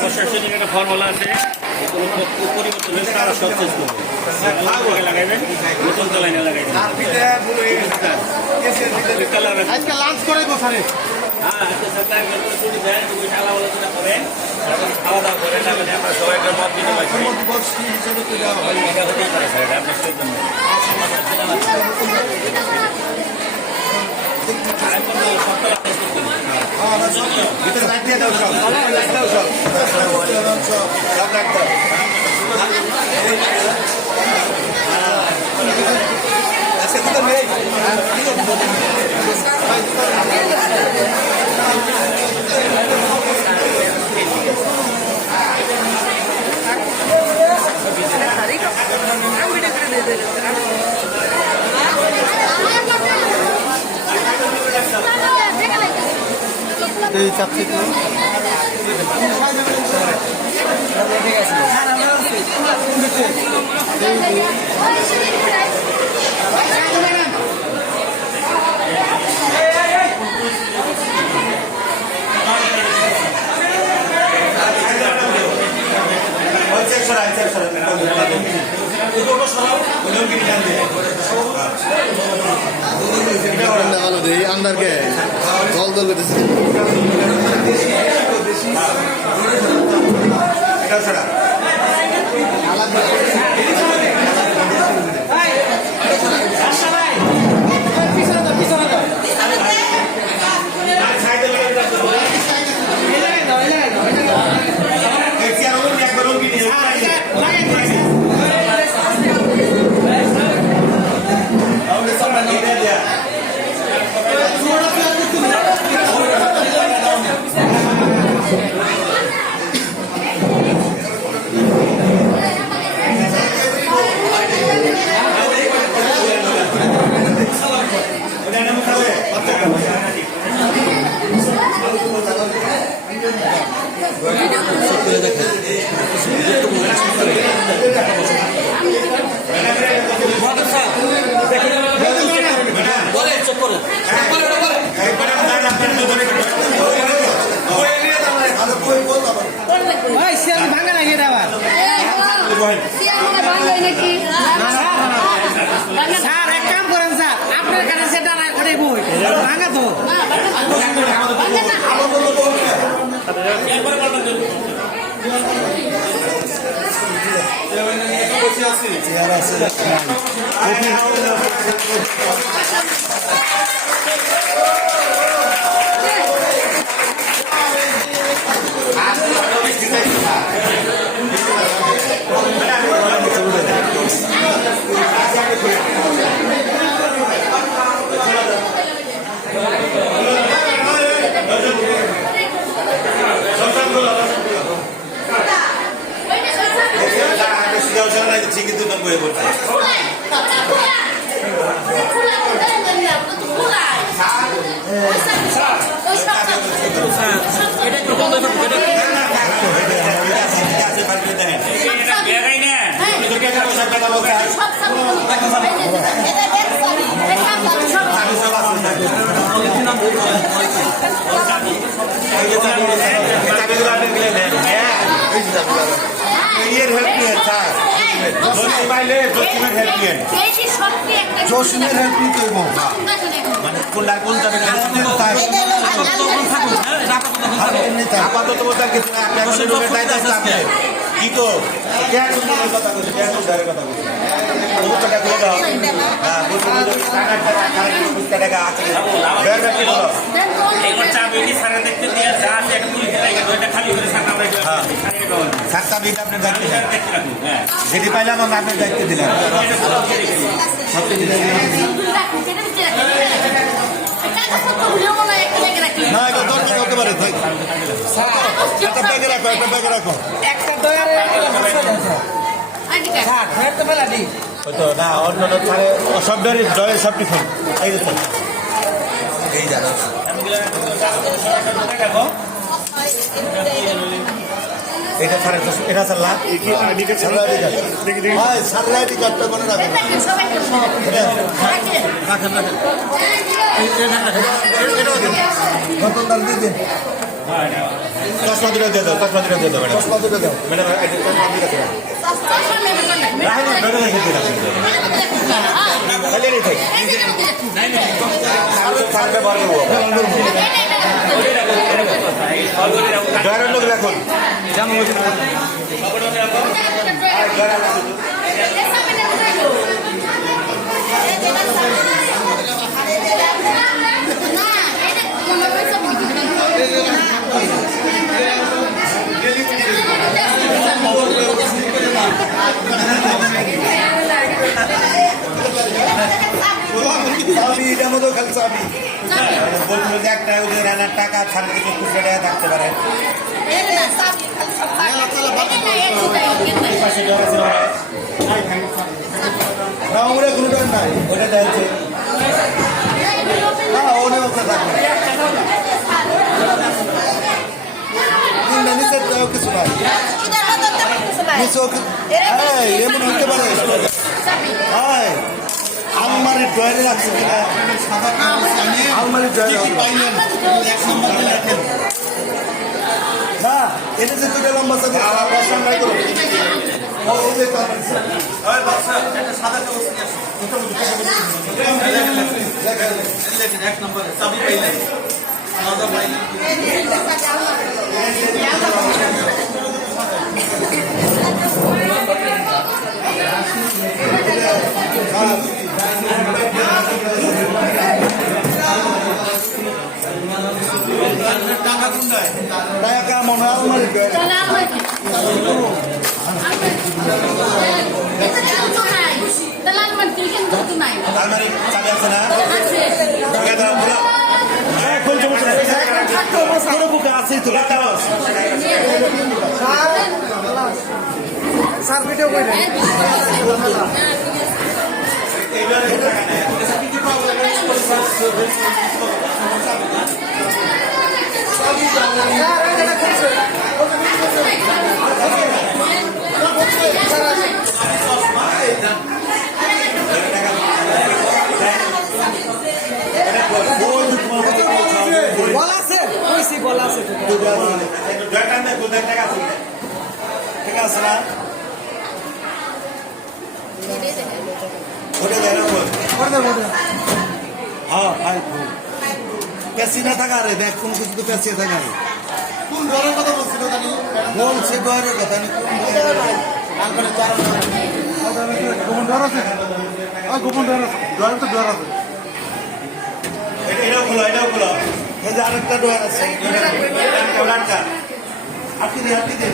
প্রশাসনিক একটা ফর্মুলা আছে, পরিবর্তন হলে তারা সব চেঞ্জ করবে। লাগাইবেন, নতুন তলায় না লাগাইবেন। আজকে লাঞ্চ করে গো স্যার। হ্যাঁ, খাওয়া দাওয়া করেন, আমরা সবাই একটা মত দিতে পারছি। এটা হতেই পারে স্যার, এটা আপনার জন্য। ভিতরে লাইট দিয়ে দাও সব, লাইট দাও সব, সব লাইট দাও। আজকে তো নেই। এই চাপছি তো আন্ডারকে জল জল করতেছে ভাঙা লাগিয়ে দেওয়ার স্যার এক কাম করেন স্যার আপনার কাছে সেটা না করে বই ভাঙা তো কিন্তু বয়ে পড়ছে জসিমের হেল্প নিতে হইব মানে কোনটা কোন যাবে আপাতত বলতে কিছু না আপনি কি তো কথা বলছি কথা বলছি যেটি পাইলাম আমরা আপনার দায়িত্ব দিলাম না এটা দরকার হতে পারে একটা ব্যাগে রাখো একটা ব্যাগে রাখো তো না অন্য সব ডয়ের সব কিছু এই এই জানো এটা ছাড়া এটা ছাড়লা সারলা আইডি কার্ডটা করে রাখেন রাখেন গতকাল দিয়ে দিন চশমা দুটো দিয়ে দাও, চশমা দুটো দিয়ে দাও ম্যাডাম। চশমা দুটো দাও ম্যাডাম এই যে চশমা দুটো দিয়ে দাও। রাখেন না, ম্যাডাম এই যে রাখেন। তাহলে এই থাক। সার ব্যবহার করবো। ড্রয়ারের লোক রাখুন। চাবি এটার মধ্যেও খালি চাবি বলছিল যে একটা ওদের রান্নার টাকা ছাড়লে কিছু খুচরা টাকা থাকতে পারে। পাশে ডর আছে ওরা। না ওরা কোনো ডর নাই ওটা দেখছে। না ওনে ওকে থাকবে তিনটা নিচের দেওয়া কিছু নাই নিচেও এমন হতে পারে আলমারি ড্রয়ারে রাখছে কিনা আলমারি ড্রয়ারে না এটা যে দুটো লম্বা চাবি নাই করো এক নম্বর চাবি পাইলেন টাকা মনে হয় আলমারি ড্রয়ারে আলমারি চাবি আছে না? ঢুকে দাও পুরো। পুরো বুকে আছেই তো স্যার ভিডিও করে বলা আছে কইছি বলা আছে ঠিক আছে না হ্যাঁ ভাই পেঁচিয়ে না থাকা রে দেখ কোন কিছু তো পেঁচিয়ে থাকা রে কোন ডরের কথা বলছিল বলছে ডরের কথা গোপন ডর আছে গোপন ডর আছে ডরের তো ডর আছে এটাও খোলো, এটাও খোলো। এই যে আরেকটা ডর আছে ওলাটটা। আটকে দে আটকে দে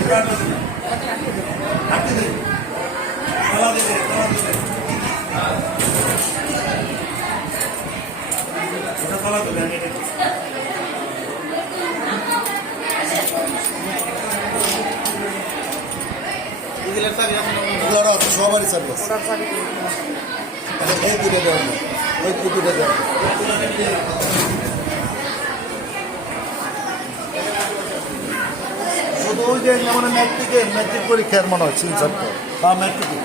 আটকে দে খোলা দে খোলা দে ওটা খোলা তো দেন, এটা। ডর আছে সবারই চাবি আছে এই দুটো ডর ওই দুটো ডর শুধু ওই যে যেমন ম্যাট্রিক পরীক্ষার মনে হয় চিন্তা বা ম্যাট্রিকে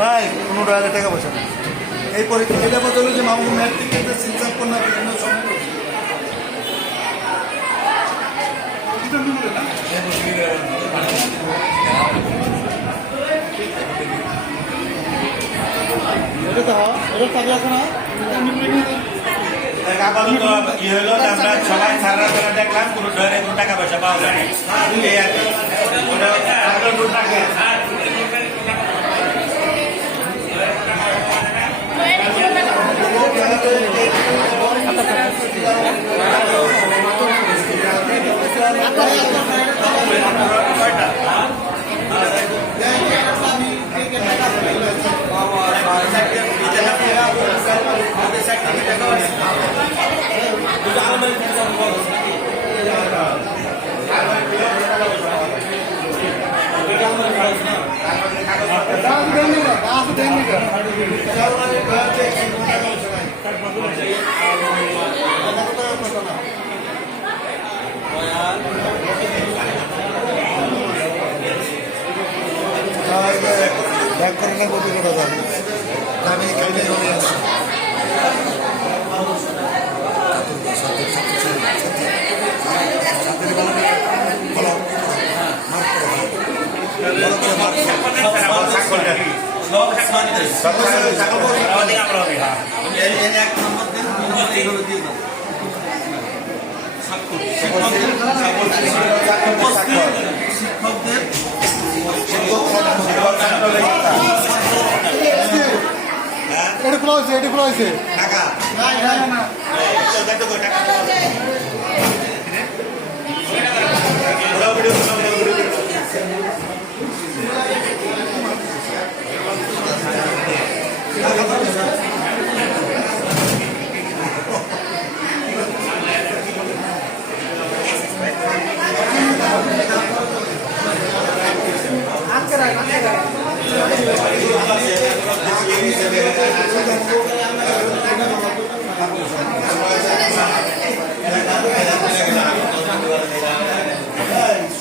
নাই কোনো ডয়ারে টাকা পয়সা নেই এই পরীক্ষা এটা বদলে যে মামু ম্যাট্রিকে চিন্তা করনা বিভিন্ন সময় এটা তো এটা টাকা আছে না আপাতত কি হলো যে আমরা সবাই সারা সারা দেখলাম কোনো ডরে কোনো টাকা পয়সা পাওয়া যায় এই আর কি। ওটা আপনার নোট রাখেন। এক নম্বর দেন, এগুলো দিয়ে দাও। শিক্ষকদের এটা খোলা হয়েছে, এটা খোলা হয়েছে। টাকা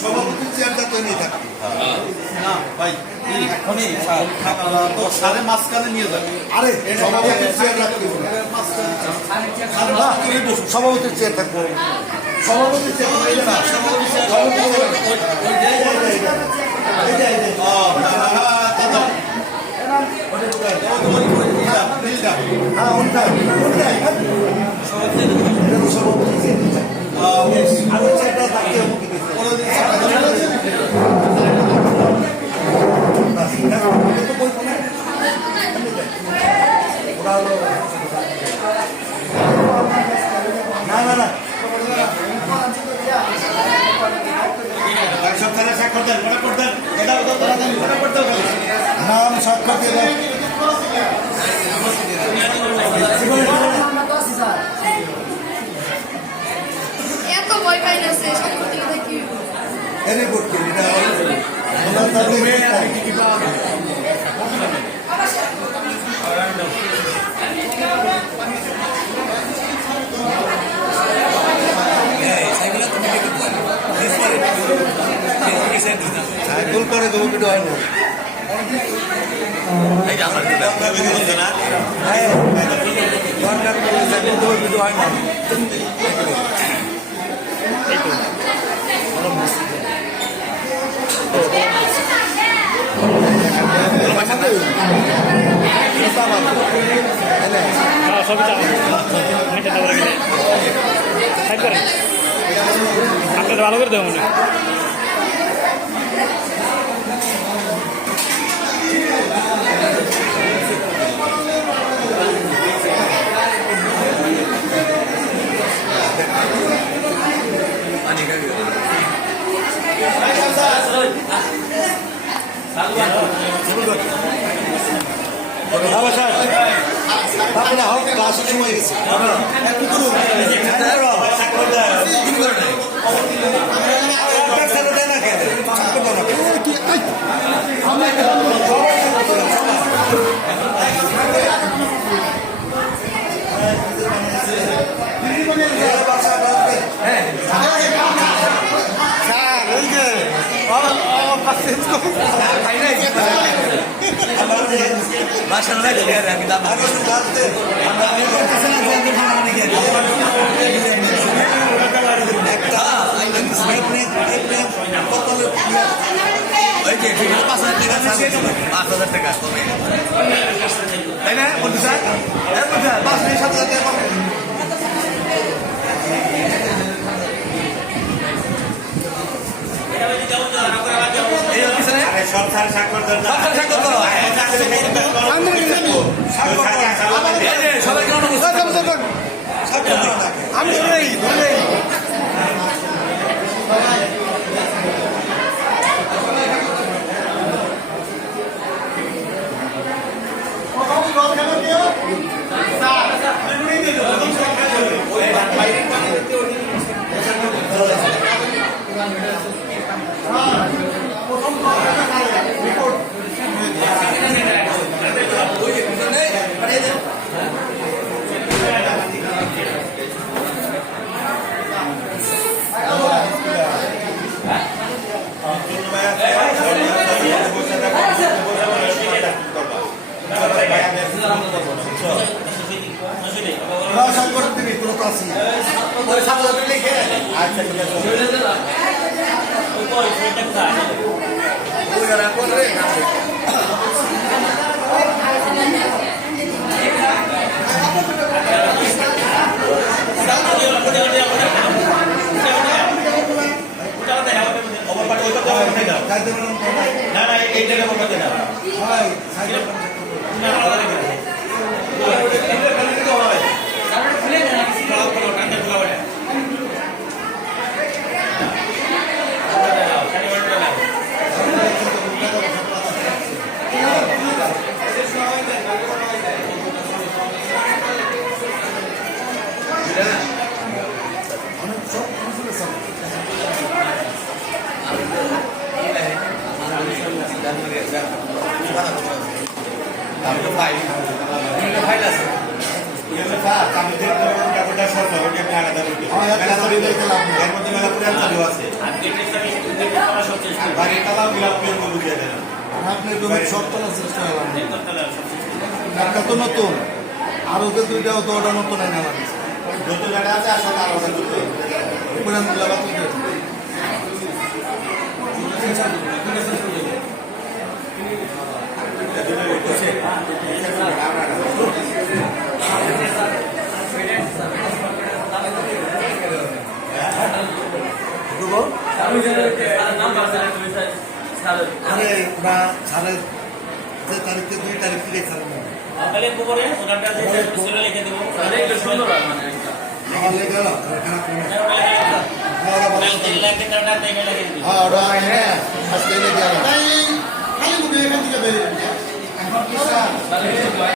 সভাপতির চেয়ারটা তো নিয়ে থাকবে না ভাই, এখনই তো সাড়ে মাঝখানে নিয়ে যাবে। আরে সভাপতির চেয়ার রাখতে হবে। সভাপতির চেয়ার থাকবো, সভাপতির চেয়ার না, সভাপতির নাম সাক্ষর দিয়ে এত ভয় পাই না সে সব করতে দেখি রিপোর্ট করি ভুল করে দেবো ভিডিও হয় না। ভিডিও হয় না। আপনার ভালো করে দেবো মনে ক্লাসের সময় গেছে তাই না বলতে স্যার পাঁচ মিনিট 7,000 টাকা সব সার স্বাক্ষর আচ্ছা এর মধ্যে মেলা পুরান চালু আছে আর গেটের সাথে করা সবচেয়ে আর বাড়ির তালাও গিলা পিয়ন করে দিয়ে দেন আপনি রুমের সব তোলার চেষ্টা করলাম তলা সবচেয়ে একটা তো নতুন আর ওদের দুইটাও তো ওটা নতুন আইনা লাগছে যত জায়গা আছে আর সাথে আরো দুটো পুরান গুলা বাতিল করে দিন। ঢুকো। আরে না ছাড়ে যে তারিখে 2 তারিখ থেকে ছাড়ে না তাহলে খবরে ওনারটা ছিল লিখে দেবো সুন্দর মানে তাহলে গেল খারাপ না কালকে লাগে তাটা থেকে লাগে হ্যাঁ ওটা আইনে আজকে এনে দিয়ে খালি মুখে এখান থেকে বেরিয়ে